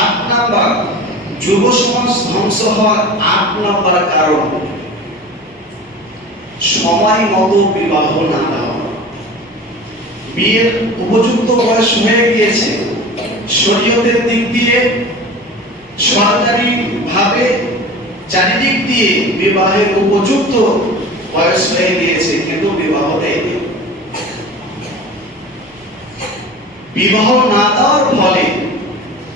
8 number, যুব সমাজ ধ্বংস হওয়ার 8 নাম্বার কারণ সময় মতো বিবাহ না দেওয়া। বিয়ের উপযুক্ত বয়স হয়ে গিয়েছে, শরীয়তের দিক দিয়ে, সরকারি ভাবে, চারিদিক দিয়ে বিবাহের উপযুক্ত বয়স হয়ে গিয়েছে, কিন্তু বিবাহ দেয়নি। বিবাহ না দেওয়ার ফলে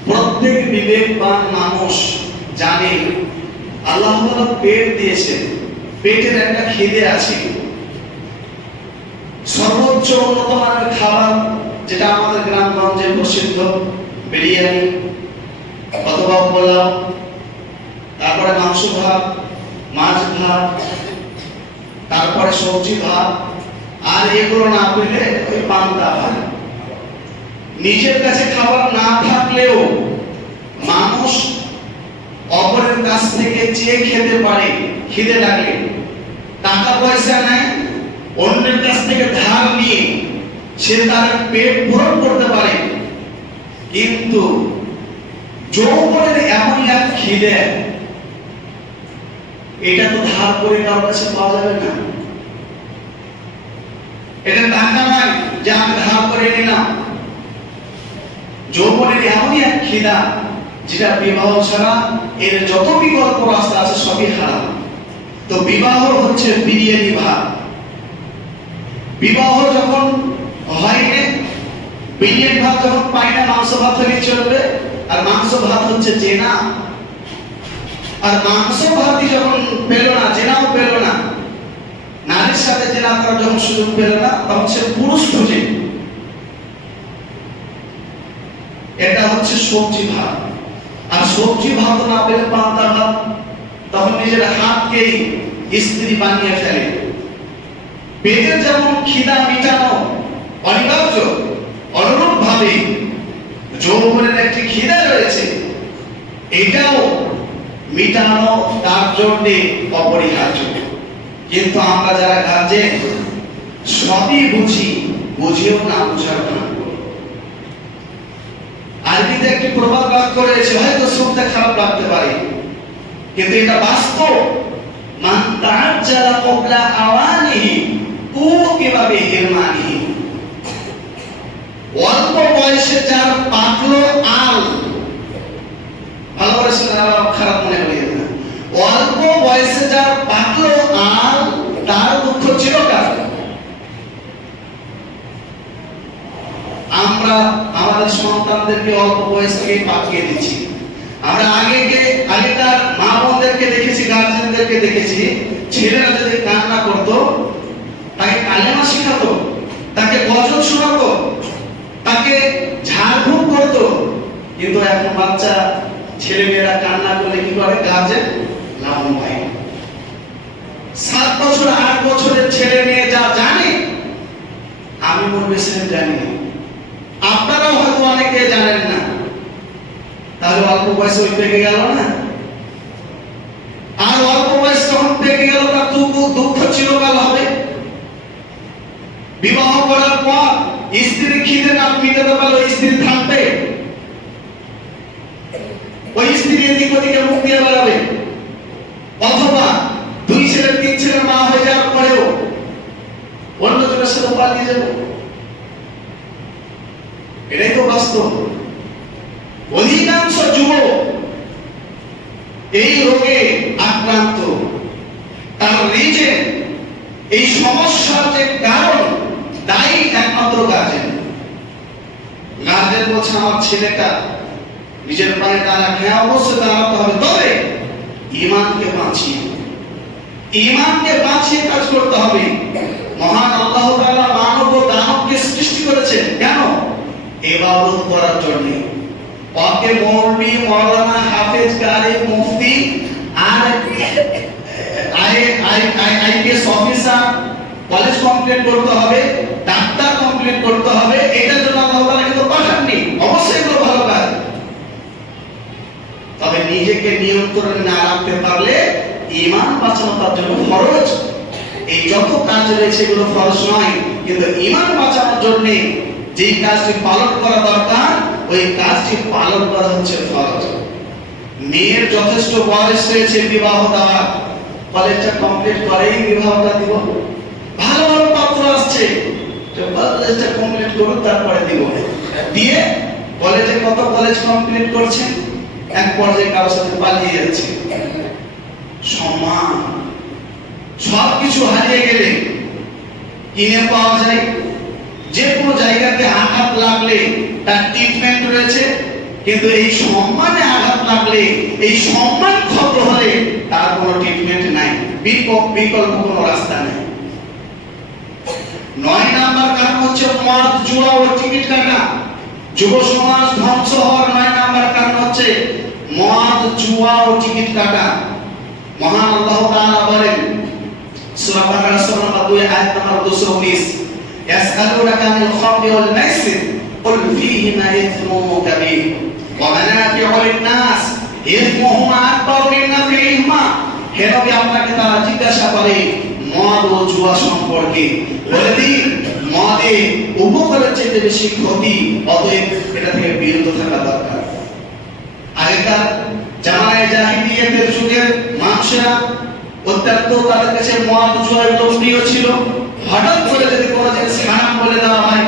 প্রত্যেক বিবেকবান মানুষ জানে আল্লাহ তাআলা পেট দিয়েছেন, পেটের একটা খিদে আছে। সর্বোচ্চ উন্নত মানের খাবার যেটা আমাদের গ্রামগঞ্জে প্রসিদ্ধ, বিরিয়ানি অথবা পোলাও, তারপরে মাংস ভাত, মাছ ভাত, তারপরে সবজি ভাত, আর এগুলো না পেলে ওই পান্তা ভাত। নিজের কাছে খাবার না থাকলেও মানুষ অপরের কাছ থেকে চেয়ে খেতে পারে। খিদে লাগলে টাকা পয়সা নাই, অন্যের কাছ থেকে ধার নিয়ে সে তার পেট পূরণ করতে পারে, কিন্তু যৌবনের এমন এক খিদে, এটা তো ধার করে কারোর কাছে পাওয়া যাবে না। এটা টাকা নয় যে আমি ধার করে নিলাম। যৌবনের এমনই এক খিদা যেটা বিবাহ ছাড়া এর যত বিকল্প রাস্তা আছে সবই হারাম। তো বিবাহ হচ্ছে বিরিয়ানি ভাত। বিবাহ যখন হয় না, বিরিয়ানি ভাত যখন পাই না, মাংস ভাত হলে চলবে। আর মাংস ভাত হচ্ছে জেনা। আর মাংস ভাতই যখন পেল না, জেনাও পেল না, নারীর সাথে জেনা করার যখন সুযোগ পেল না, তখন সে পুরুষ খুঁজে। এটা হচ্ছে সবজি ভাত। আর সবজি ভাত না পেলে পান্তা ভাত, তখন নিজের হাতকেই স্ত্রী বানিয়ে ফেলে। পেটের যেমন খিদা মিটানো অনিবার্য, অনুরূপ ভাবে যৌবনের একটি খিদা রয়েছে, এটাও মিটানো তার জন্য অপরিহার্য। কিন্তু আমরা যারা গার্জেন সবই বুঝি, বুঝেও না বুঝার ভান করি। আরবিতে একটি প্রবাদ বাক্য রয়েছে, হয়তো শুনতে খারাপ লাগতে পারে, কিন্তু এটা বাস্তব। মান তাআজ্জালা ক্বাবলা আওয়ানিহি উকিবা বিহিরমানিহি। অল্প বয়সে যার পাকলো আল, ভালো করে শুনে খারাপ মনে করিয়েন না, অল্প বয়সে যার পাকলো আল, তার দুঃখ চিরকাল। আমরা আমাদের সন্তানদেরকে অল্প বয়স থেকে পাকিয়ে দিচ্ছি। আমরা আগেকার মা বোনদেরকে দেখেছি, গার্জেনদেরকে দেখেছি, ছেলেরা যদি কান্না করতো তাকে কালেমা শেখাতো, তাকে গজল শোনাতো, তাকে ঝাড়ফুঁক করতো। কিন্তু এখন বাচ্চা ছেলে মেয়েরা কান্না করলে কি করে? গার্জেন লালন পায়। 7 বছর 8 বছরের ছেলে মেয়ে যা জানে, আমি বলবো সে জানি না। আপনারাও হয়তো অনেকে জানেন না। তাহলে অল্প বয়সে ওই পেকে গেল না? আর অল্প বয়স যখন পেকে গেল, তার দুঃখ চিরকাল হবে। বিবাহ করার পর স্ত্রীর খিদে না মিটাতে পারলে স্ত্রী থাকবে, ওই স্ত্রী এদিক ওদিকে মুখ দিয়ে বেড়াবে। অথবা 2 ছেলে 3 ছেলের মা হয়ে যাওয়ার পরেও অন্য জনের সাথে পালিয়ে যাবে। এটাই তো বাস্তব। অধিকাংশ যুবক এই রোগে আক্রান্ত। তার রিজন, এই সমস্যার যে কারণ, দায়ী একমাত্র গার্জেন। গার্জেন বলছে আমার ছেলেটা নিজের পায়ে দাঁড়া, হ্যাঁ অবশ্যই দাঁড়াতে হবে, তবে ঈমানকে বাঁচিয়ে কাজ করতে হবে। মহান আল্লাহ তাআলা মানব ও দানবকে সৃষ্টি করেছেন কেন? ইবাদত করার জন্য। ওকে মৌলবি, মাওলানা, হাফেজ, কারি, মুফতি আর আইপিএস অফিসার, কলেজ কমপ্লিট করতে হবে, ডাক্তার কমপ্লিট করতে হবে, এটার জন্য আল্লাহ তাআলা কিন্তু পাঠাননি। অবশ্যই এগুলো ভালো কাজ, তবে নিজেকে নিয়ন্ত্রণে না রাখতে পারলে ঈমান বাঁচানো তার জন্য ফরজ। এই যত কাজ রয়েছে এগুলো ফরজ নয়, কিন্তু ঈমান বাঁচানোর জন্য যেই কাজটি পালন করা দরকার ওই কাজটি পালন করা হচ্ছে ফরজ। মেয়ের যথেষ্ট বয়স হয়েছে বিবাহ দেওয়ার, কলেজটা কমপ্লিট করেই বিবাহটা দিব। ভালো ভালো পাত্র আসছে, কলেজটা কমপ্লিট করুন তারপরে দিব। দিয়ে কলেজে কত কলেজ কমপ্লিট করছেন, এক পর্যায়ে কারোর সাথে পালিয়ে যাচ্ছে। সম্মান সবকিছু হারিয়ে গেলে কিনে পাওয়া যায়। যে কোনো জায়গাতে আঘাত লাগলে তার ট্রিটমেন্ট রয়েছে, কিন্তু এই সম্মানে আঘাত লাগলে, এই সম্মান ক্ষত হলে তার কোনো ট্রিটমেন্ট নাই, বিকল্প কোনো রাস্তা নেই। 9 নাম্বার কারণ হচ্ছে মদ, জুয়া ও টিকিট কাটা। যুব সমাজ ধ্বংস হওয়ার 9 নাম্বার কারণ হচ্ছে মদ, জুয়া ও টিকিট কাটা। মহান আল্লাহ তাআলা বলেন সূরা বাকারা সূরা নম্বর 2 আয়াত নম্বর 219, ইয়াসআলুনাকা আনিল খামরি ওয়াল মাইসির কুল ফীহিমা ইথমুন কাবীর ওয়া মানাফিউ লিন-নাস ইথমুহুমা আকবার মিন নাফিহিমা। হে নবী, আপনাকে তারা জিজ্ঞাসা করে মদ ও জুয়া সম্পর্কে, বলে দিন মদে উপকারের চেয়ে বেশি ক্ষতি, অতএব এটা থেকে বিরত থাকা দরকার। আগেকার জামানায়ে জাহিলিয়াতের যুগের মানুষেরা অত্যন্ত তাদের কাছে মদ জুয়া এগুলো প্রিয় ছিল। হঠাৎ করে যদি কোনো জিনিস হারাম বলে দেওয়া হয়,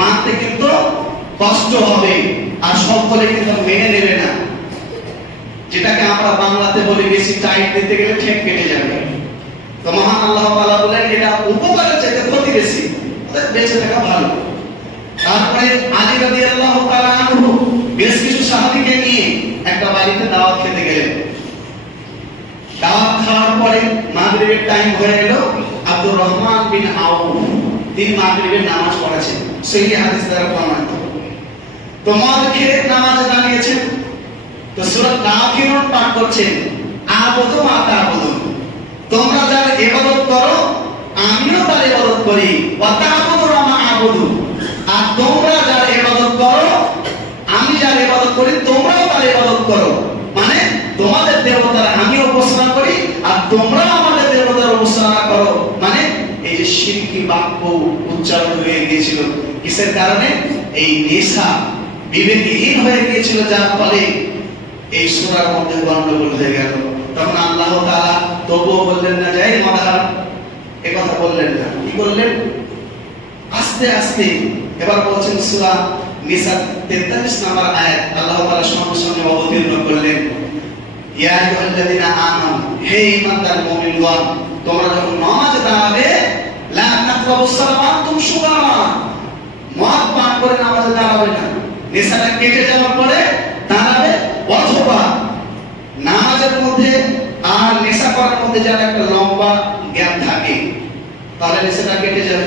মানতে কিন্তু কষ্ট হবে, আর সকলে কিন্তু মেনে নেবে না। যেটাকে আমরা বাংলাতে বলি বেশি টাইট দিতে গেলে ঠেক কেটে যাবে। তো মহান আল্লাহ তাআলা বলেন এটা উপকারের চাইতে ক্ষতি বেশি, তাই বেঁচে থাকা ভালো। তারপরে আলী রাদিয়াল্লাহু তাআলা আনহু বেশ কিছু সাহাবীকে নিয়ে একটা বাড়িতে দাওয়াত খেতে গেলেন। দাওয়াত খাওয়ার পরে মাগরিবের টাইম হয়ে গেল। আব্দুর রহমান বিন আউফ তিনি মাগরিবের নামাজ পড়েছেন, সেই হাদিস দ্বারা প্রমাণিত। তো মদ খেয়ে নামাজে দাঁড়িয়েছেন, তো সূরা কাফিরুন পাঠ করছেন, আবুদু মা তা'বুদুন, তোমরা যার ইবাদত করো আমিও তার ইবাদত করি, ওয়া তা'বুদুনা মা আ'বুদু, আর তোমরা যার ইবাদত করো আমি যার ইবাদত করি তোমরাও তার ইবাদত করো। মানে তোমাদের দেবতার আমি উপাসনা করি আর তোমরা আমাদের দেবতার উপাসনা করো। মানে এই যে শিরকি বাক্য উচ্চারণ হয়ে গিয়েছিল, কিসের কারণে? এই নেশা বিবেকহীন হয়ে গিয়েছিল, যার ফলে এই সূরার মধ্যে গন্ডগোল হয়ে গেল। তখন আল্লাহ তাআলা তবুও বললেন না যাই মদার, এই কথা বললেন না। কি বললেন? আস্তে আস্তে এবার বলছেন সূরা নিসা 43 নম্বর আয়াত, আল্লাহ তাআলা সঙ্গে সঙ্গে অবতীর্ণ করলেন, ইয়া আইয়ুহাল্লাযীনা আমানু, হে ঈমানদার মুমিনগণ, তোমরা যখন নামাজে দাঁড়াবে লা তাকরাবুস সালাওয়াত তুম সুগারা, মদ পান করে নামাজে দাঁড়াবে না। নেশাটা কেটে যাওয়ার পরে দাঁড়াবে, অথবা নামাজের মধ্যে আর নেশা করার মধ্যে যেন একটা লম্বা গ্যাপ থাকে, তাহলে নেশাটা কেটে যাবে।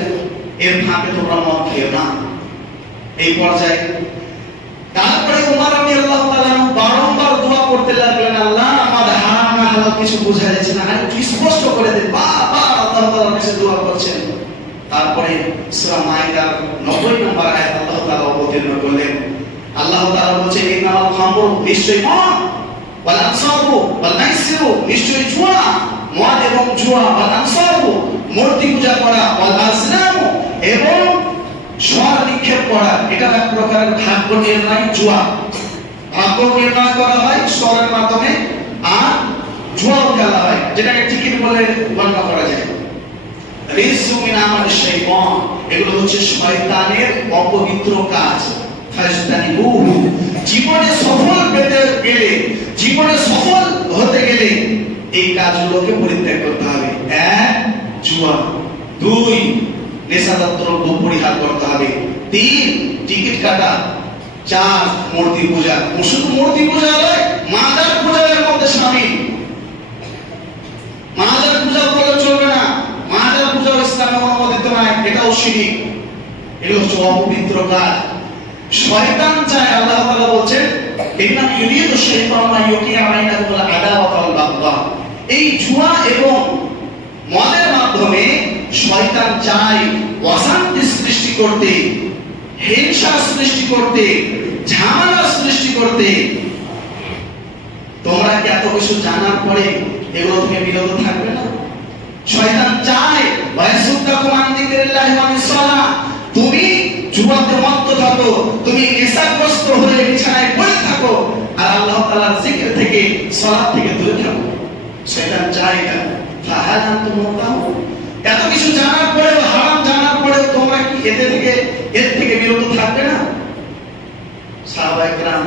এর ফাঁকে তোমরা মদ খেও না, এই পর্যায়ে। তারপরে ওমর রাদিয়াল্লাহু তাআলা বারংবার দোয়া করতে লাগলেন, আল্লাহ আমাদের হারাম না হালাল কিছু বোঝা যাচ্ছে না, আর একটু স্পষ্ট করে দেন। বারবার আল্লাহ তাআলার কাছে দোয়া করছেন। তারপরে সূরা মাইদার 90 নম্বর আয়াত আল্লাহ তাআলা অবতীর্ণ করলেন। আল্লাহ তাআলা বলেন, ইন্নাল খামরু, নিশ্চয়ই মদ, ওয়াল আনসাবু ওয়াল মাইসিরু, নিশ্চয়ই জুয়া, মদ এবং জুয়া, ওয়াল আনসাবু, মূর্তি পূজা করা, ওয়াল আজলামু, এবং স্বর নিক্ষেপ করা, এটা এক প্রকারের ভাগ্য নির্ণয় জুয়া। ভাগ্য নির্ণয় করা হয় স্বরের মাধ্যমে, আর জুয়াও খেলা হয়, যেটাকে টিকিট বলে গণ্য করা যায়। রিজসু মিন আমালি শাইতান, এগুলো হচ্ছে শয়তানের অপবিত্র কাজ। ফাজতানিবুহু, জীবনে সফল পেতে গেলে, জীবনে সফল হতে গেলে এই কাজগুলোকে পরিত্যাগ করতে হবে। 1 জুয়া, 2 নেশাদ্রব্য পরিহার করতে হবে, 3 টিকিট কাটা, 4 মূর্তি পূজা। শুধু মূর্তি পূজা নয়, মাজার পূজা এর মধ্যে শামিল। মাজার পূজা করলে চলবে না, মাজার পূজা ইসলামে অনুমোদিত নয়, এটাও শিরক, এগুলো হচ্ছে অপবিত্র কাজ। শয়তান চায়, আল্লাহ তাআলা বলেন, ইন্না ইউরিদু শাইতানু আন ইউকিয়া বাইনাকুমুল আদাওয়াতা ওয়াল বাগদা, এই জুয়া এবং মদের মাধ্যমে শয়তান চায় অশান্তি সৃষ্টি করতে, হিংসা সৃষ্টি করতে, ঝামেলা সৃষ্টি করতে। তোমরা কি এত কিছু জানার পরে এগুলো থেকে বিরত থাকবে না? শয়তান চায় ওয়াসুদ্দাকুম আন যিকরিল্লাহি ওয়া আনিস সালাহ, তুমি জুয়াতে মত্ত থাকো, তুমি নেশাগ্রস্ত হয়ে বিছানায় পড়ে থাকো, আর আল্লাহ তাআলার জিকির থেকে সালাত থেকে দূরে থাকো। শয়তান চায় না। ফাহাল আনতুম মুনতাহুন। এত কিছু জানার পরেও, হারাম জানার পরেও তোমরা কি এর থেকে বিরত থাকবে না? সাহাবায়ে কেরাম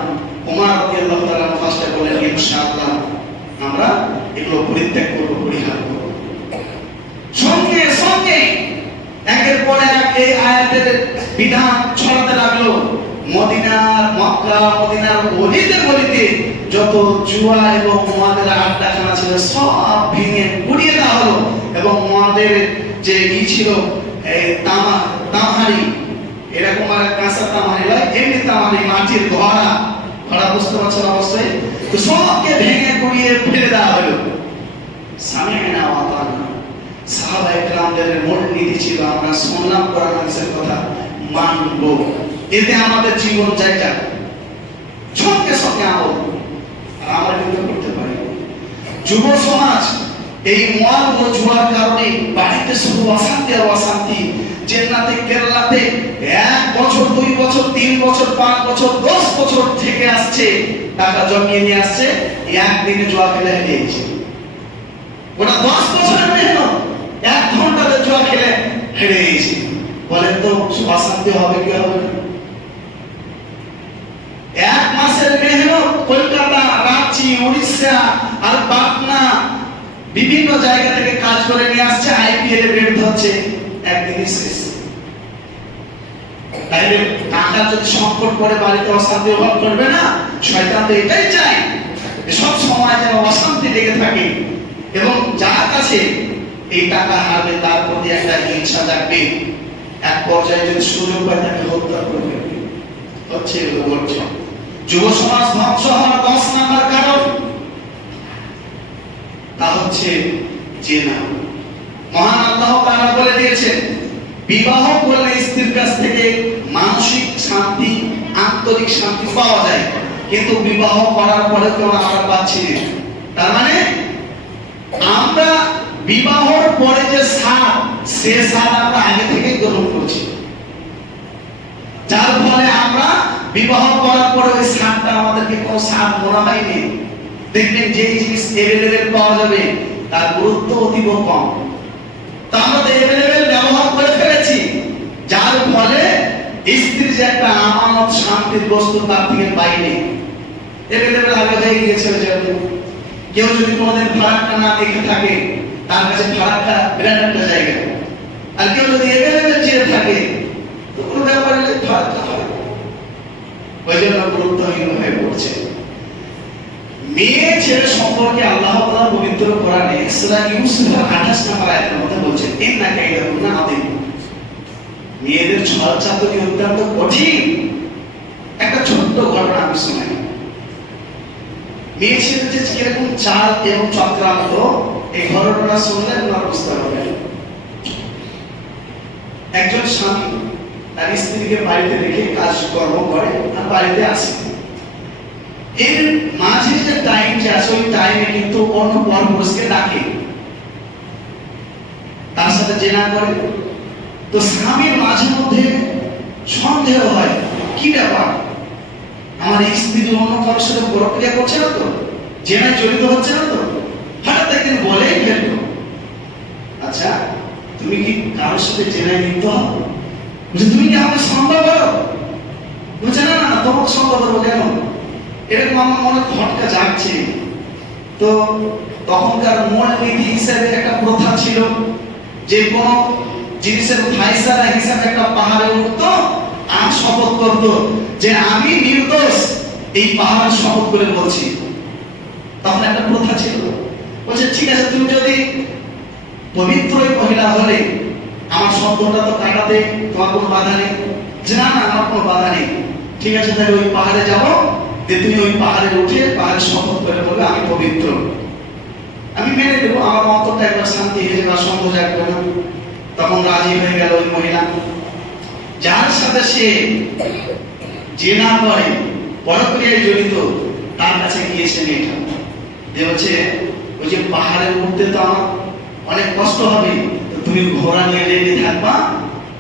ওমর রাদিয়াল্লাহু তাআলা ফার্স্টে বলেন, ইনশাআল্লাহ আমরা এগুলো পরিত্যাগ করব, পরিহার করব। সঙ্গে সঙ্গে একের পর এক এই আয়াতের বিধান ছড়াতে লাগলো। মদিনার, মক্কা মদিনার গলিতে গলিতে যত জুয়া এবং মদের আড্ডাখানা ছিল সব ভেঙে গুড়িয়ে দেওয়া হলো, এবং মদের যে ছিল তামাহারি, এরকম আর কাঁচা তামাহারি নয়, এমনি তামাহারি, মাটির ঘড়া বুঝতে পারছেন অবশ্যই, তো সবকে ভেঙে গুড়িয়ে ফেলে দেওয়া হলো। সামি'না ওয়া আতা'না। সাহাবায়ে কেরামদের মূল নীতি ছিল, আমরা শুনলাম কোরআন হাদিসের কথা, মানব, এতে আমাদের জীবন যাইটা সঙ্গে সঙ্গে আমল। আর আমরা কিন্তু করতে পারি। যুব সমাজ এই মদ ও জুয়ার কারণে বাড়িতে শুধু অশান্তি আর অশান্তি। চেন্নাইতে, কেরালাতে 1 বছর, 2 বছর, 3 বছর, 5 বছর, 10 বছর থেকে আসছে, টাকা জমিয়ে নিয়ে আসছে, একদিনে জুয়া খেলে হেরেছে। ওটা 10 বছরের মেহনত, 1 ঘন্টাতে জুয়া খেলে হেরে গেছে। বলেন তো অশান্তি হবে কি হবে না? 1 মাসের মেহনত, কলকাতা, রাঁচি, উড়িষ্যা আর পাটনা বিভিন্ন জায়গা থেকে কাজ করে নিয়ে আসছে, আইপিএল এ বের হচ্ছে, একদিনই শেষ। তাইলে টাকা যদি সংকট পড়ে বাড়িতে অশান্তি অভাব করবে না? শয়তান তো এটাই চায়, সব সময় যেন অশান্তি লেগে থাকে, এবং যার কাছে এই টাকা হারবে তার প্রতি একটা হিংসা জাগবে, এক পর্যায়ে যদি সুযোগ পায় তাকে হত্যা করবে। হচ্ছে এগুলো বলছে। যুব সমাজ ধ্বংস হওয়ার 10 নাম্বার কারণ তা হচ্ছে জিনা। মহান আল্লাহ তাআলা বলে দিয়েছেন, বিবাহ করলে স্ত্রীর কাছ থেকে মানসিক শান্তি, আন্তরিক শান্তি পাওয়া যায়, কিন্তু বিবাহ করার পরে তো আমরা পাচ্ছি না। তার মানে আমরা বিবাহর পরে যে স্বাদ, সে স্বাদ আমরা আগে থেকে গ্রহণ করছি, যার ফলে আমরা বিবাহ করার পরে ওই স্বাদটা আমাদেরকে কোনো স্বাদ মনে হয়নি। দেখবেন যে জিনিস এভেলেবেল পাওয়া যাবে তার গুরুত্ব অতীব কম। তা আমরা তো এভেলেবেল ব্যবহার করে ফেলেছি, যার ফলে স্ত্রীর যে একটা আমানত, শান্তির বস্তু তার থেকে পাইনি। এভেলেবেল আগে হয়ে গিয়েছে। কেউ যদি কোনোদিন ফারাক্কা না দেখে থাকে, তার কাছে ফারাক্কা বিরাট একটা জায়গা। আর কেউ যদি এভেলেবেল চেয়ে থাকে, তো কোনো ব্যাপার নেই, ফারাক্কা হয়। ওই জন্য গুরুত্বহীন হয়ে পড়ছে। মেয়ে ছেলে সম্পর্কে আল্লাহ তাআলা পবিত্র কোরআনে সূরা ইউসুফের 28 নম্বর আয়াতের মধ্যে বলছেন, ইন্না কাইদাকুন্না আযীম। মেয়েদের ছল চাতুরি অত্যন্ত কঠিন। একটা ছোট্ট ঘটনা আমি শোনাই। মেয়ে ছেলের যে কিরকম চাল এবং চক্রান্ত, এই ঘটনা শুনলে আপনারা বুঝতে পারবেন। একজন স্বামী তার স্ত্রীকে বাড়িতে রেখে কাজকর্ম করে আর বাড়িতে আসে। এর মাঝে যে টাইম যে আছে, ওই টাইমে কিন্তু অন্য পরপুরুষকে ডাকে, তার সাথে জেনা করে। তো স্বামীর মাঝে মধ্যে সন্দেহ হয়, কি ব্যাপার, আমার স্ত্রী অন্য কারোর সাথে প্রক্রিয়া করছে না তো, জেনায় জড়িত হচ্ছে না তো? হঠাৎ একদিন বলেই ফেললো, আচ্ছা তুমি কি কারোর সাথে জেনায় লিপ্ত হও? তুমি কি আমাকে সন্দেহ করো? বলছে না না, তোমাকে সন্দেহ করবো কেন? এরকম আমার মনে খটকা জাগছে। তো তখনকার মূল নীতি হিসেবে একটা প্রথা ছিল যে কোনো জিনিসের ফায়সালা হিসাবে একটা পাহাড়ে উঠতো আর শপথ করতো যে আমি নির্দোষ, এই পাহাড় শপথ করে বলছি। তখন একটা প্রথা ছিল। বলছে ঠিক আছে, তুমি যদি পবিত্র মহিলা হলে আমার শব্দটা তো কাটাতে তোমার কোনো বাধা নেই। যে না না, আমার কোনো বাধা নেই, ঠিক আছে তাহলে ওই পাহাড়ে যাবো, যে তুমি ওই পাহাড়ে উঠে পাহাড়ে শপথ করে বলবে আমি পবিত্র। আমি মেনে দেবো, আমার অন্তরটা একবার শান্তি হয়ে যাবে, সন্দেহ জাগবে না। তখন রাজি হয়ে গেল ওই মহিলা। যার সাথে সে জেনা করে, পরক্রিয়ায় জড়িত, তার কাছে গিয়েছে মেয়েটা। যে হচ্ছে ওই যে পাহাড়ে উঠতে তো আমার অনেক কষ্ট হবে, তুমি ঘোড়া নিয়ে রেডি থাকবা,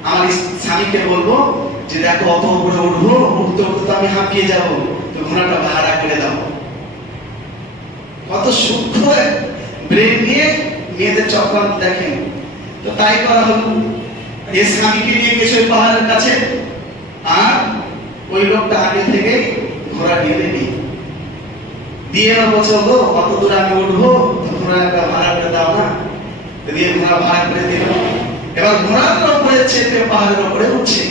আমার স্বামীকে বলবো যে দেখো অত উপরে উঠবো, উঠতে উঠতে তো আমি হাঁপিয়ে যাবো, তো ঘোড়াটা ভাড়া করে দাও। কত সূক্ষ্ম ব্রেন নিয়ে মেয়েদের চক্রান্ত দেখেন। তো তাই করা হলো, এই স্বামীকে নিয়ে গেছে ওই পাহাড়ের কাছে, আর ওই লোকটা আগে থেকে ঘোড়া নিয়ে রেডি দিয়ে বলছে, ও কত দূর আমি উঠবো, ঘোড়া একটা ভাড়া করে দাও না। দিয়ে ঘোড়া ভাড়া করে দিল। এবার ঘোড়ার উপরে চেপে পাহাড়ের উপরে উঠছে।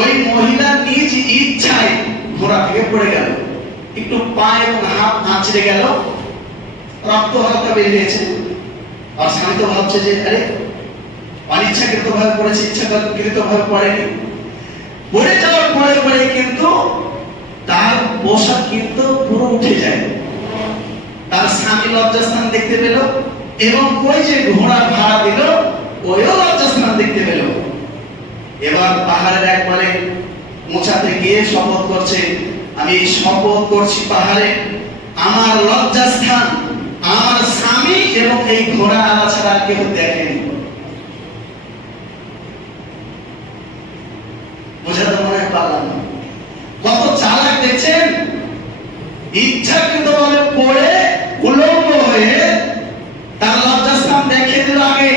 ওই মহিলা নিজ ইচ্ছায় ঘোড়া থেকে পড়ে গেল, একটু পা এবং হাত আঁচড়ে গেল, রক্ত হালকা বেরিয়েছে। আর স্বামী তো ভাবছে যে আরে অনিচ্ছাকৃত ভাবে পড়েছে, ইচ্ছাকৃত ভাবে পড়েনি। পড়ে যাওয়ার পরে পরে কিন্তু তার পোশাক কিন্তু পুরো উঠে যায়। তার স্বামী লজ্জাস্থান দেখতে পেল, এবং ওই যে ঘোড়া ভাড়া দিল ওইও লজ্জাস্থান দেখতে পেল। এবার পাহাড়ের একবারে মোছাতে গিয়ে শপথ করছে, আমি শপথ করছি পাহাড়ে, আমার লজ্জাস্থান আমার স্বামী এবং এই ঘোড়া আলা ছাড়া কেউ দেখেনি। বোঝাতে মনে হয় পারলাম না। কত চালাক দেখছেন, ইচ্ছাকৃত ভাবে পড়ে উলম্ব হয়ে তার লজ্জাস্থান দেখিয়ে দিল আগে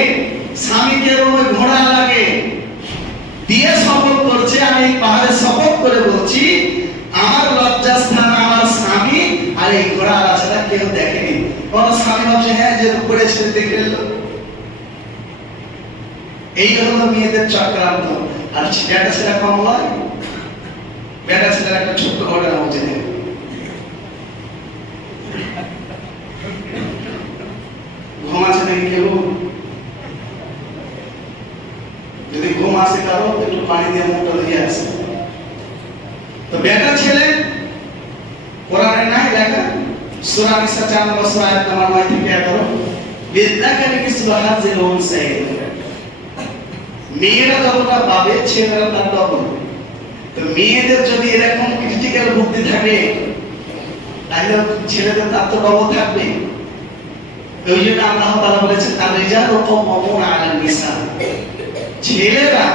স্বামীকে এবং ওই ঘোড়া লাগে দিয়ে শপথ করছে, আমি এই পাহাড়ে শপথ করে বলছি আমার লজ্জাস্থান আমার স্বামী আর এই ঘোড়া আলা ছাড়া কেউ দেখেনি। কোন স্বামী ভাবছে হ্যাঁ যে পড়েছে দেখে এলো। এই হলো মেয়েদের চক্রান্ত। আর বেটা ছেলে কম হয়, বেটা ছেলের একটা ছোট্ট ঘটনা হচ্ছে, ঘুম আছে নাকি কেউ? যদি ঘুম আসে কারো একটু পানি দিয়ে মুখটা ধুয়ে আসে। তো বেটা ছেলে কোরআনে নাই লেখা সূরা নিসা 4 নম্বর সূরা আয়াত নাম্বার 9 থেকে 11, বিযাকারি মিসলু হাযিল উনসাইন। মেয়েরা যতটা পাবে ছেলেরা তার ডবল। তো মেয়েদের যদি এরকম ক্রিটিক্যাল বুদ্ধি থাকে তাহলে ছেলেদের তার তো ডবল থাকবে। ওই জন্য আল্লাহ তাআলা বলেছেন আর-রিজালু কাওয়ামুনা আলান নিসা, ছেলেরা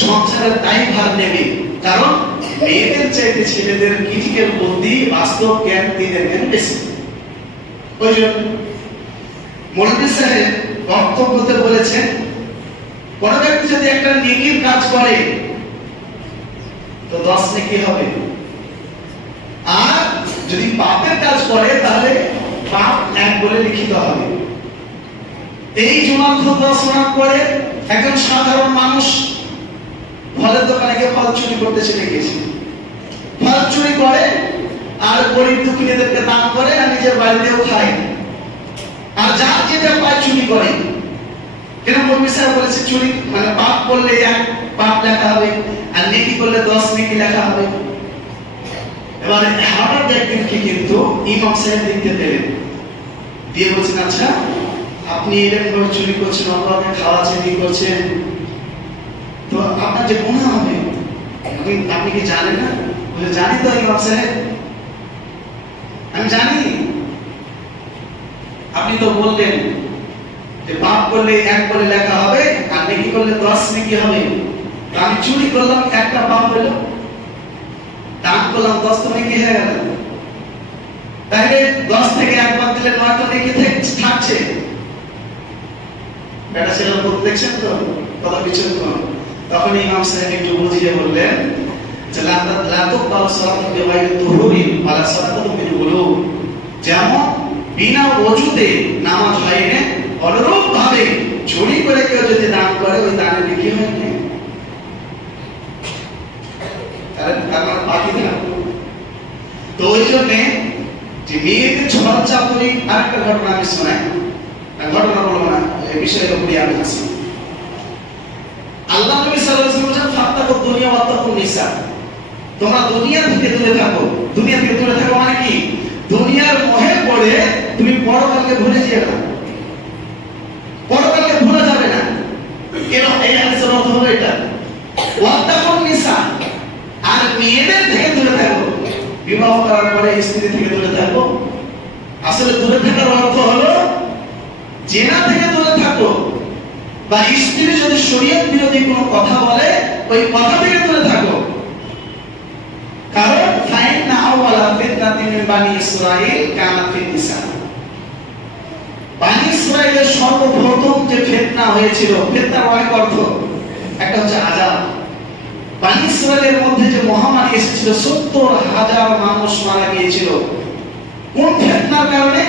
সংসারের দায়ভার নেবে, কারণ মেয়েদের চাইতে ছেলেদের ক্রিটিক্যাল বুদ্ধি বাস্তব জ্ঞান দিনের জ্ঞান বেশি। ওই জন্য মৌলভী সাহেব বক্তব্যতে বলেছেন কোন ব্যক্তি যদি একটা নেকির কাজ করে তো 10 নেকি হবে, আর যদি পাপের কাজ করে তাহলে পাপ 1 বলে লিখিত হবে। এই জুমার খুতবা শোনার পরে একজন সাধারণ মানুষ ফলের দোকানে গিয়ে ফল চুরি করতে চলে গেছে। ফল চুরি করে আর গরিব দুঃখীদেরকে দান করে, আর নিজের বাড়িতেও খায়, আর যার যেটা পায় চুরি করে। কেন মৌলভী সাহেব বলেছে চুরি মানে পাপ করলে 1 পাপ লেখা হবে, আর নেকি করলে 10 নেকি লেখা হবে। এবারে হঠাৎ একদিনকে কিন্তু ইমাম সাহেব দেখতে পেলেন, দিয়ে বলছেন আচ্ছা আপনি এরকম ভাবে চুরি করছেন, অন্যকে খাওয়া চিনি করছেন, তো আপনার যে গুনাহ হবে আপনি কি জানেন না? বলে জানি তো ইমাম সাহেব, আমি জানি। আপনি তো বললেন যে পাপ করলে 1 বলে লেখা হবে, আর নেকি করলে 10 নেকি হবে। আমি চুরি করলাম, একটা পাপ হলো, দান করলাম 10 তো নেকি হয়ে গেল। তাহলে 10 থেকে 1 বাদ দিলে 9 তো নেকি থাকছে। বেটা ছেলের বুদ্ধি দেখছেন তো কথা পিছন কোন। তখন ইমাম সাহেব একটু বুঝিয়ে বললেন যে লা তুকবালু সালাতু বিগাইরি তুহুরি ওয়ালা সাদাকাতু বিল উলু, যেমন বিনা ওযুতে নামাজ হয় না, অনুরূপ ভাবে চুরি করে কেউ যদি দান করে ওই দানের নেকি হয় না। তার মানে বাকি না। তো ওই জন্য যে মেয়েদের ছল চাতুরি, আরেকটা ঘটনা আমি শোনাই, ঘটনা বলবো না, এই বিষয়ের উপরে আমি আসি। আল্লাহ নবী সাল্লাল্লাহু আলাইহি ওয়াসাল্লাম বলেছেন ফাত্তাকুদ দুনিয়া ওয়াত্তাকুন নিসা, তোমরা দুনিয়া থেকে দূরে থাকো। দুনিয়া থেকে দূরে থাকো মানে কি? দুনিয়ার মোহে পড়ে তুমি পরকালকে ভুলে যেও না, পরকালকে ভুলে যাবে না। কেন এই হাদিসের অর্থ হলো এটা, ওয়াত্তাকুন নিসা, আর মেয়েদের থেকে দূরে থাকো। বিবাহ করার পরে স্ত্রী থেকে দূরে থাকো। আসলে দূরে থাকার অর্থ হলো জেনা থেকে দূরে থাকো, বা স্ত্রী যদি শরীয়ত বিরোধী কোনো কথা বলে ওই কথা থেকে দূরে থাকো। মিন বানি ইসরাঈল কানাত ফিন নিসা। বানি ইসরাঈলের সর্বপ্রথম যে ফিতনা হয়েছিল, ফিতনার অনেক অর্থ, একটা হচ্ছে আযাব। বানি ইসরাঈলের মধ্যে যে মহামারী এসেছিল, ৭০,০০০ মানুষ মারা গিয়েছিল। কোন ফিতনার কারণে?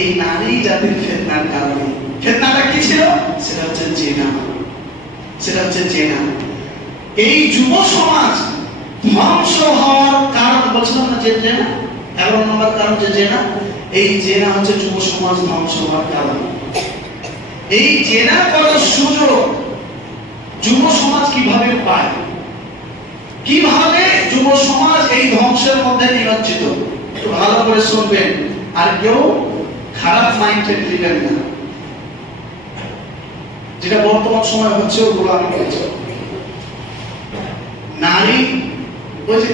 এই নারী জাতির ফিতনার কারণে। ফিতনাটা কি ছিল? সেটা হচ্ছে জিনা। সেটা হচ্ছে জিনা। এই যুব সমাজ ধ্বংস হওয়ার কারণ বলছিলাম না, যে জেনা 11 নম্বর কারণ যে জেনা। এই জেনা হচ্ছে যুব সমাজ ধ্বংস হওয়ার কারণ। এই জেনা করার সুযোগ যুব সমাজ কিভাবে পায়? কিভাবে যুব সমাজ এই ধ্বংসের মধ্যে নিমজ্জিত? একটু ভালো করে শুনবেন, আর কেউ খারাপ মাইন্ডসেট নেবেন না। যেটা বর্তমান সময় হচ্ছে ওগুলো আমি বলছি। নারী ওই যে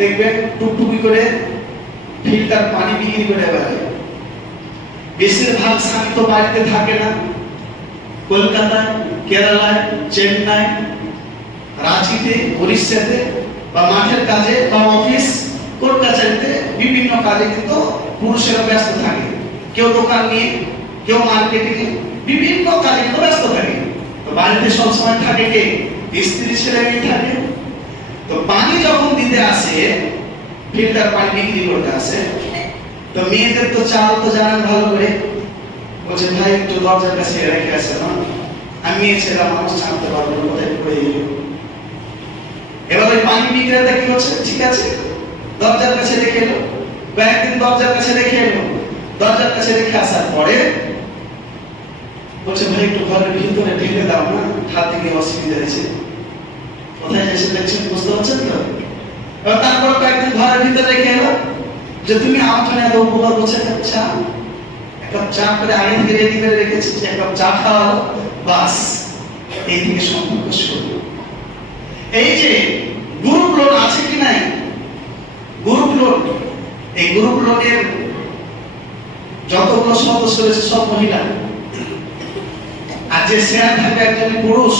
দেখবেন টুকটুকি করে ফিল্টার পানি বিক্রি করে বেড়ায়। বেশিরভাগ স্বামী তো বাড়িতে থাকে না। কলকাতায়, কেরালায়, চেন্নাই, রাঁচিতে, উড়িষ্যাতে বা মাঠের কাজে বা অফিস কোর্ট কাছারিতে বিভিন্ন কাজে কিন্তু পুরুষেরা ব্যস্ত থাকে। কেউ দোকান নিয়ে, কেউ মার্কেটিং, বিভিন্ন কাজে কিন্তু ব্যস্ত থাকে। তো বাড়িতে সবসময় থাকে কে? স্ত্রী, ছেলে মেয়ে থাকে। তো পানি যখন দিতে আসে, ফিল্টার পানি বিক্রি করতে আসে, তো মেয়েদের তো চাল তো জানেন ভালো করে, বলছে ভাই একটু দরজার কাছে রেখে আসে না, আমি মেয়ে ছেলে মানুষ ছাড়তে পারবো না, কোথায় পড়ে গেল। এবার ওই পানি বিক্রেতা কি করছে? ঠিক আছে, দরজার কাছে রেখে এলো। কয়েকদিন দরজার কাছে রেখে এলো। দরজার কাছে রেখে আসার পরে বলছে ভাই একটু ঘরের ভিতরে ঢেলে দাও না, হাত থেকে অসুবিধা হয়েছে। কোথায় এসে দেখছেন, বুঝতে পারছেন তো? এবার তারপর কয়েকদিন ঘরের ভিতরে রেখে এলো, যে তুমি আমার জন্য এত উপকার করছো, এক কাপ চা করে আগে থেকে রেডি করে রেখেছি, এক কাপ চা খাওয়ালো, বাস এই থেকে সম্পর্ক শুরু। এই যে গ্রুপ লোন আছে কি নাই? গ্রুপ লোন, এই গ্রুপ লোনের যতগুলো সদস্য রয়েছে সব মহিলা, আর যে শেয়ার থাকবে একজন পুরুষ,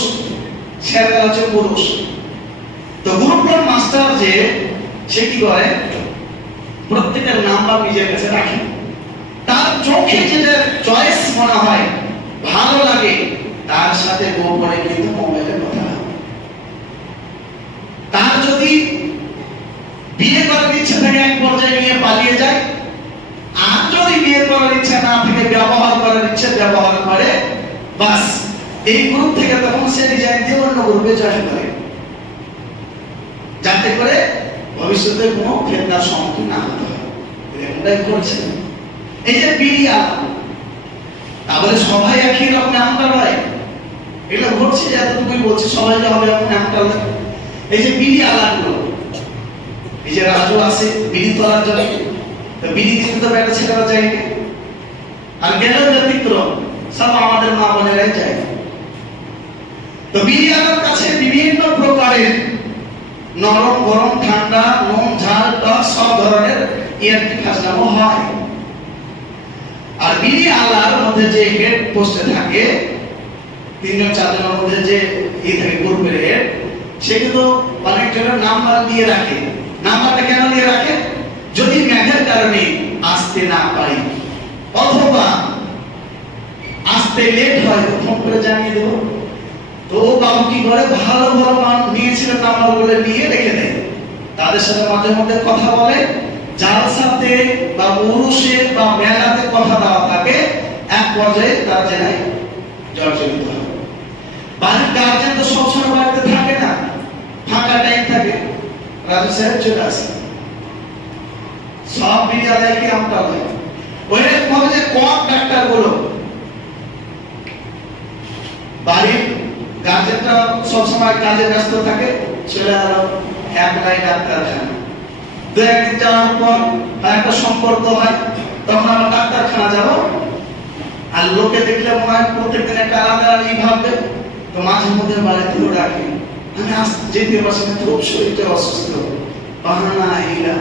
শেয়ার হচ্ছে পুরুষ। তো গ্রুপ লোন মাস্টার যে সে কি করে, প্রত্যেকের নাম্বার নিজের কাছে রাখে। তার চোখে যেটা চয়েস মনে হয়, ভালো লাগে, তার সাথে গোপনে কিন্তু মোবাইলে কথা হয়। তার যদি বিয়ে করার ইচ্ছা থাকে এক পর্যায়ে নিয়ে পালিয়ে যায়, আর যদি বিয়ে করার ইচ্ছা না থাকে, ব্যবহার করার ইচ্ছা ব্যবহার করে, বাস এই গ্রুপ থেকে তখন সে রিজাইন দিয়ে অন্য গ্রুপে জয়েন করে, যাতে করে ভবিষ্যতে কোনো ফিতনার সম্মুখীন না হতে হয়। এটাই করছে। এই যে বিড়ি আলাপ, তাহলে সবাই একই রকম এমনটা নয়, এগুলো ঘটছে, এতটুকুই বলছি, সবাই যে হবে এমন এমনটা নয়। এই যে বিড়ি আলাপগুলো, এই যে রাজু আছে বিড়ি তোলার জন্য, তো বিড়ি দিতে তো একটা ছেলেরা যায় না, আর গেলেও ব্যতিক্রম, সব আমাদের মা বোনেরাই যায়। তো বিড়ি আলার কাছে বিভিন্ন প্রকারের নরম, গরম, ঠান্ডা, নুন, ঝাল, টক সব ধরনের ইয়ারকি ফাজলামো হয়। আর বিড়ি আলার মধ্যে যে হেড পোস্টে থাকে, ৩-৪ জনের মধ্যে যে থাকে গ্রুপের হেড, সে কিন্তু অনেকজনের নাম্বার দিয়ে রাখে। নাম্বারটা কেন দিয়ে রাখে? যদি মেঘের কারণে আসতে না পারি অথবা আসতে লেট হয়, তো ফোন করে জানিয়ে দেবো। তো ও বাবু কি করে, ভালো ভালো মান নিয়েছিল নাম্বারগুলো নিয়ে রেখে দেয়, তাদের সাথে মাঝে মধ্যে কথা বলে। জালসাতে বা উরুসে বা মেলাতে কথা দেওয়া থাকে, এক পর্যায়ে তারা জেনায় জর্জরিত হয়। বাড়ির গার্জেন তো সবসময় বাড়িতে থাকে না, ফাঁকা টাইম থাকে, রাজু সাহেব চলে আসে, সব বিদ্যালয় কি আমটা হয়। ওইরকম ভাবে যে কক ডাক্তার গুলো, বাড়ির গার্জেনরা সবসময় কাজে ব্যস্ত থাকে, চলে গেল এক লাইন ডাক্তারখানা। দু একদিন যাওয়ার পর একটা সম্পর্ক হয়, তখন আমরা ডাক্তারখানা যাবো, আর লোকে দেখলে মনে হয় প্রত্যেকদিন একটা আলাদা ই ভাববে। তো মাঝে মধ্যে বাড়িতেও ডাকে, আমি যেতে পারছি না, খুব শরীরটা অসুস্থ, বাহানা হিলা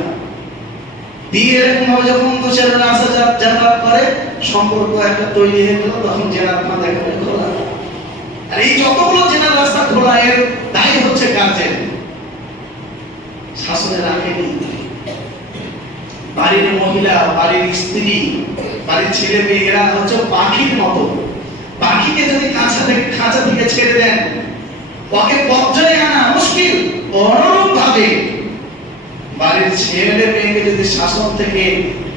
দিয়ে এরকম ভাবে যখন তো ছেলেরা আসা যাতায়াত করে, সম্পর্ক একটা তৈরি হয়ে গেল, তখন জেনার ফাঁদ একেবারে খোলা। আর এই যতগুলো জেনার রাস্তা খোলা, এর দায়ী হচ্ছে গার্জেন, শাসনের রাখেনি। বাড়ির মহিলা, বাড়ির স্ত্রী, বাড়ির ছেলে মেয়েরা হচ্ছে পাখির মতো। পাখিকে যদি খাঁচা থেকে ছেড়ে দেন, ওকে কবজায় আনা মুশকিল। অনুরূপ ভাবে বাড়ির ছেলে মেয়েকে যদি শাসন থেকে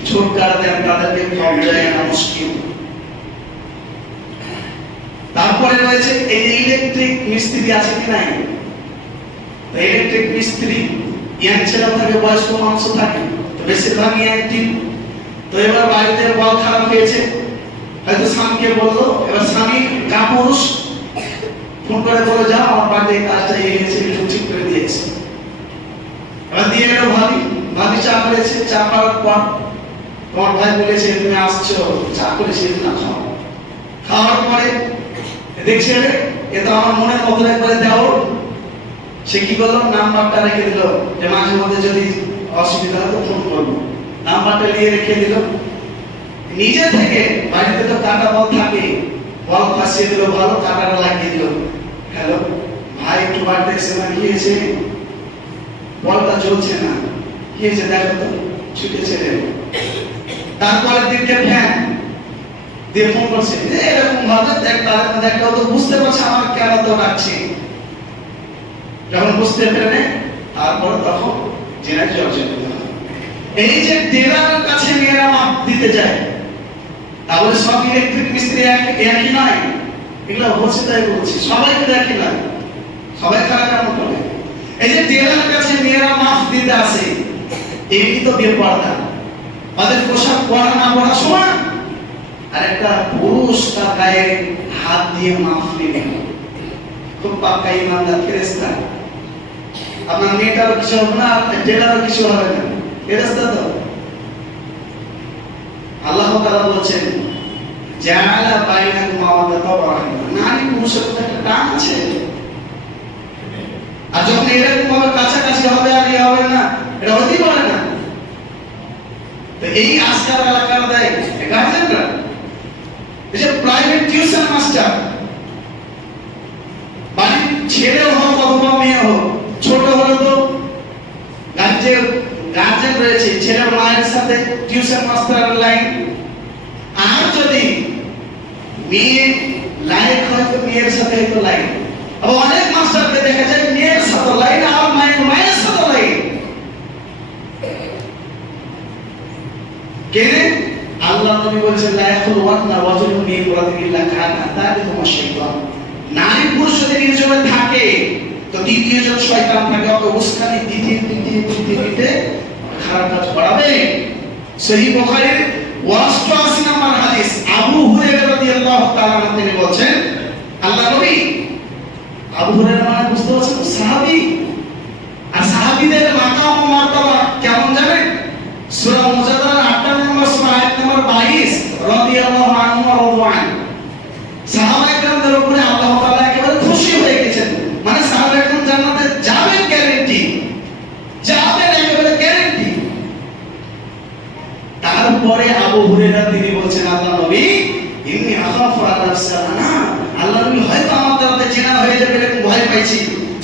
ছুটকারা দেন, তাদেরকে কবজায় আনা মুশকিল। তারপরে রয়েছে এই ইলেকট্রিক মিস্ত্রি আছে কি নাই? ইলেকট্রিক মিস্ত্রি ইয়াং ছেলে থাকে, বয়স্ক মানুষ থাকে, তো বেশিরভাগ ইয়াং টিম। তো এবার বাড়িতে বল খারাপ হয়েছে, হয়তো স্বামীকে বললো, এবার স্বামী কাপুরুষ ফোন করে বলে, যাও আমার বাড়িতে কাজটা হয়েছে, একটু ঠিক করে দিয়েছে। এবার দিয়ে গেল ভাবি চা করেছে, চা খাওয়ার পর তোমার ভাই বলেছে তুমি আসছো, চা করেছি না খাও। খাওয়ার পরে দেখছে এ তো আমার মনের মতো একবারে দেও। সে কি করলো, নাম্বারটা রেখে দিল, যে মাঝে মধ্যে যদি অসুবিধা হয় তো ফোন করবো। নাম্বারটা নিয়ে রেখে দিল। নিজে থেকে বাড়িতে তো কাটা বল থাকে, বল ফাঁসিয়ে দিল, ভালো কাটাটা লাগিয়ে দিল। হ্যালো ভাই, একটু বাড়িতে এসে না, কি হয়েছে? বলটা জ্বলছে না, কি হয়েছে দেখো তো, ছুটে ছেড়ে। তারপরের দিনকে ফ্যান দিয়ে ফোন করছে, এরকম ভাবে দেখ, তাদের মধ্যে একটা তো বুঝতে পারছে আমার কেন তো ডাকছে। যখন বুঝতে পেরে তারপর তখন জেনারেল জর্জেন। এই যে টেলারের কাছে মেয়েরা মাপ দিতে যায়, তাহলে সব ইলেকট্রিক মিস্ত্রি একই নয়। এগুলো হচ্ছে তাই বলছি, সবাইকে দেখি না, সবাই খারাপ কাম করে। এই যে টেলারের কাছে মেয়েরা মাপ দিতে আসে, এমনি তো বেপরদা, তাদের পোশাক পরা না পরা সমান। আর একটা পুরুষ তার গায়ে হাত দিয়ে মাপ নেবে, খুব পাক্কা ইমানদার ফেরেশতা। আপনার মেয়েটারও কিছু হবে না, টেলারও কিছু হবে না, ফেরেশতা তো। আল্লাহ তাআলা বলছেন, জাআলা বাইনাকুম মাওয়াদাতা ওয়া রাহমা। নারী পুরুষের মধ্যে একটা টান আছে। আর যখন এরকম ভাবে কাছাকাছি হবে আর ইয়ে হবে না, এটা হতেই পারে না। তো এই আজকাল এলাকার দেয় গার্জেনরা, এই যে প্রাইভেট টিউশন মাস্টার, বাড়ির ছেলে হোক অথবা মেয়ে হোক, ছোট হলে তো গার্জেন রয়েছে, ছেলের মায়ের সাথে টিউশন মাস্টারের লাইন। আর যদি মেয়ে লাইন হয় তো মেয়ের সাথে হয়তো লাইন। আবার অনেক মাস্টারকে দেখা যায় মেয়ের সাথে লাইন আর মায়ের সাথে লাইন। কেন? আল্লাহ নবী বলেছেন, লা ইয়াকুল ওয়ান্না রাজুলুন মিন ইমরাতিন ইল্লা কানা তারিকুহু শাইতান। নারী পুরুষ যদি নির্জনে থাকে তো দ্বিতীয় জন শয়তান থাকে, ওকে উস্কানি দিতে খারাপ কাজ করাবে। সহিহ বুখারীর 88 নম্বর হাদিস, আবু হুরায়রা রাদিয়াল্লাহু তাআলা তিনি বলেন, আল্লাহ নবী, আবু হুরায়রা মানে বুঝতে পারছেন সাহাবী, আর সাহাবীদের মাকাম ও মারতাবা কেমন জানেন? সূরা মুজাদালার 8 নম্বর সূরা আয়াত নম্বর 22, রাদিয়াল্লাহু আনহু ওয়া রাদওয়ান। সাহাবায়ে কেরামদের উপরে আল্লাহ তাআলা একেবারে খুশি হয়ে গেছেন, মানে সাহাবায়ে কেরাম জান্নাতে যাবেন, গ্যারান্টি যাবেন, একেবারে গ্যারান্টি। তারপরে আবু হুরায়রা তিনি বলছেন, আল্লাহ নবী, ইন্নী আখাফু আলা নাফসিনা, আল্লাহ নবী হয়তো আমার দ্বারা জিনা হয়ে যাবে এরকম ভয় পাইছি।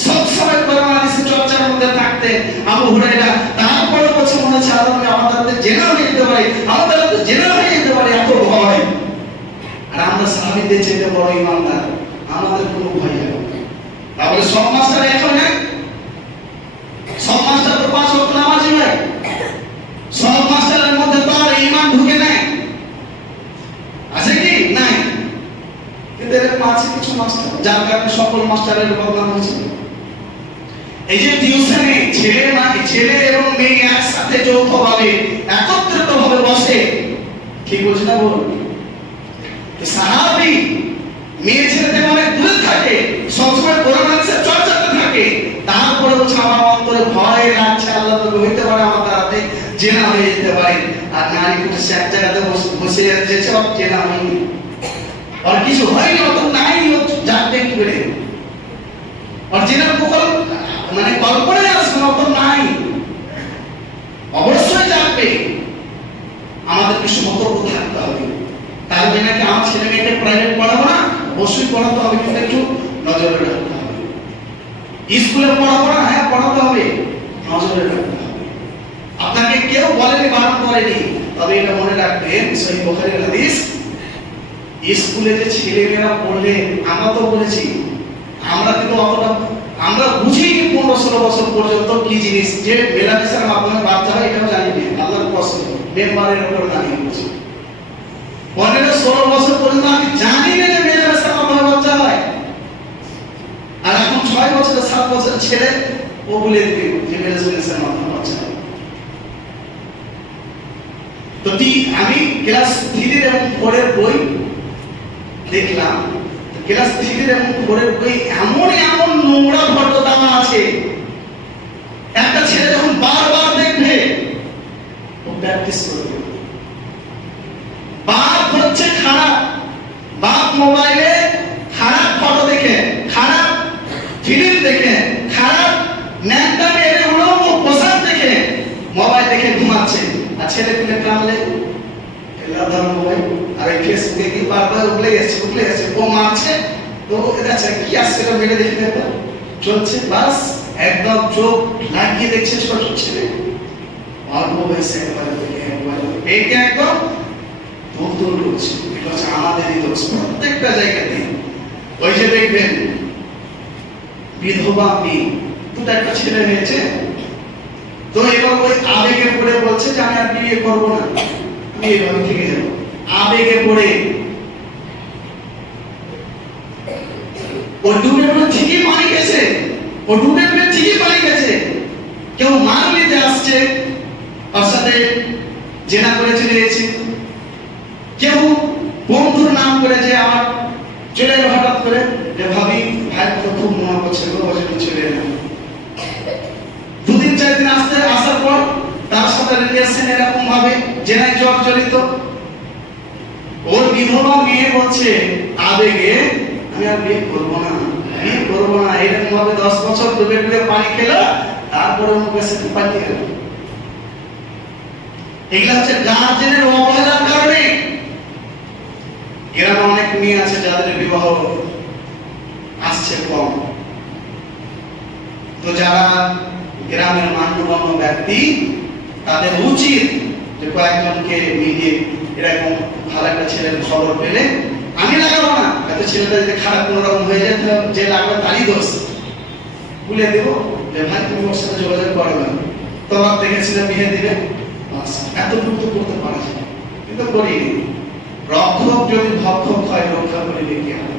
সব সময় কোরআন হাদিসের চর্চার মধ্যে থাকতে আবু হুরায়রা তারপরে বলছে, মনে হচ্ছে আল্লাহ নবী আমার দ্বারা জিনা হয়ে যেতে পারে, আমার দ্বারা তো জিনা হয়ে যেতে পারে, এত ভয়। আর আমরা সাহাবীদের চেয়ে বড় ইমানদার, আমাদের কোনো ভয় নেই। তাহলে সব মাস্টার এখন না, সব মাস্টার তো 5 ওয়াক্ত নামাজি ভাই, সব মাস্টারের মধ্যে তো আর ঈমান ঢুকে নাই, আছে কি নাই? কিন্তু এরকম আছে কিছু মাস্টার, যার কারণে সকল মাস্টারের বদনাম হয়েছে। এই যে টিউশনে ছেলে এবং মেয়ে একসাথে যৌথভাবে একত্রিত ভাবে বসে, ঠিক বলছি না বল? সাহাবী মেয়ে ছেলে থেকে অনেক দূরে থাকে, সবসময় কোরআন হাদিসের চর্চাতে থাকে, তারপরে বলছে আমার অন্তরে ভয় লাগছে, আল্লাহ তো হইতে পারে আমার দ্বারাতে জেনা হয়ে যেতে পারে। আর নারী পুরুষ এক জায়গাতে বসে যাচ্ছে, সব জেনা হয়নি, আর কিছু হয়নি, অত নাই, জানবে কি করে? আর জেনার মানে কল্পনায় আসবে, অত নাই, অবশ্যই জানবে। আমাদেরকে সতর্ক থাকতে হবে। তার জন্য কি আমার ছেলে মেয়েকে প্রাইভেট পড়াবো না? অবশ্যই পড়াতে হবে, কিন্তু একটু নজরে রাখতে হবে। স্কুলে পড়াবো না? হ্যাঁ পড়াতে হবে, নজরে রাখতে হবে। আপনাকে কেউ বলেনি, বারণ করেনি। তবে এটা মনে রাখবেন, সহিহ বুখারীর হাদিস, স্কুলে যে ছেলেমেয়েরা পড়লে, আমরা তো বলেছি, আমরা কিন্তু অতটা আমরা বুঝিনি 15-16 বছর পর্যন্ত কি জিনিস যে মেলামেশার মাধ্যমে বাচ্চা হয়, এটাও জানি না। আল্লাহর কসম, মেম্বারের উপর দাঁড়িয়ে বলছি, 15-16 বছর পর্যন্ত আমি জানি না যে মেলামেশার মাধ্যমে বাচ্চা হয়। আর এখন 6 বছরের 7 বছরের ছেলে ও বলে দিবে যে মেলামেশার মাধ্যমে বাচ্চা হয়। তো আমি ক্লাস 3 এবং 4 এর বই দেখলাম, ক্লাস 3 এবং 4 এর বই এমন এমন নোংরা ঘটনা আছে, একটা ছেলে যখন বারবার দেখবে ও প্র্যাকটিস করবে। বাপ হচ্ছে খারাপ, বাপ মোবাইলে খারাপ ফটো দেখে, খারাপ ফিল্ম দেখে, খারাপ ন্যাংটা মেয়ে হলো পোশাক দেখে, মোবাইল দেখে ঘুমাচ্ছে। আর ছেলে পিলে কামলে এলা ধর মোবাইল, আর এই ফেসবুকে কি বারবার উঠলে গেছে ও মারছে, তো এটা কি আসছে এটা মেরে দেখে দেখো চলছে, বাস একদম চোখ লাগিয়ে দেখছে ছোট ছেলে। অল্প বয়সে একবারে এইটা একদম ভুল করছে। এটা হচ্ছে আমাদেরই দোষ প্রত্যেকটা জায়গাতে। ওই যে দেখবেন বিধবা মেয়ে, দুটো একটা ছেলে হয়েছে, তো এবার ওই আবেগে পড়ে বলছে যে আমি আর বিয়ে করবো না, আমি এইভাবে থেকে যাবো। আবেগে পড়ে ও ডুবে ঠিকই পানি গেছে, ও ডুবে ঠিকই পানি গেছে। কেউ মান নিতে আসছে, ওর সাথে জেনা করে চলে গেছে, কেউ বন্ধুর নাম করে যে আমার চলে এলো হঠাৎ করে, যে ভাবি ভাই তো খুব মনে করছে গো, ওই জন্য চলে এলাম। 2-4 দিন আসার পর তার সাথে রিলেশন এরকম ভাবে জেনায় জড়িত। ওর বিধবা মেয়ে বলছে আবেগে আমি আর বিয়ে করবো না, এরকম ভাবে 10 বছর ডুবে ডুবে পানি খেলো, তারপরে মুখে সাথে পালিয়ে গেল। এগুলা হচ্ছে গার্জেনের অবহেলার কারণে। গ্রামে অনেক মেয়ে আছে যাদের বিবাহ আসছে কম। তো যারা গ্রামের মান্যগণ্য ব্যক্তি, তাদের উচিত যে কয়েকজনকে মিলিয়ে এরকম ভালো একটা ছেলের খবর পেলে, আমি লাগাবো না, এত ছেলেটা যদি খারাপ কোনো রকম হয়ে যায় যে লাগবে তারই দোষ, বলে দেবো যে ভাই তুমি ওর সাথে যোগাযোগ করবে, তোমার দেখেছিল বিয়ে দিবে, এতটুকু তো করতে পারা যায়, কিন্তু করিনি। রক্ষক যদি ভক্ষক হয়, রক্ষা করিলে কি হবে?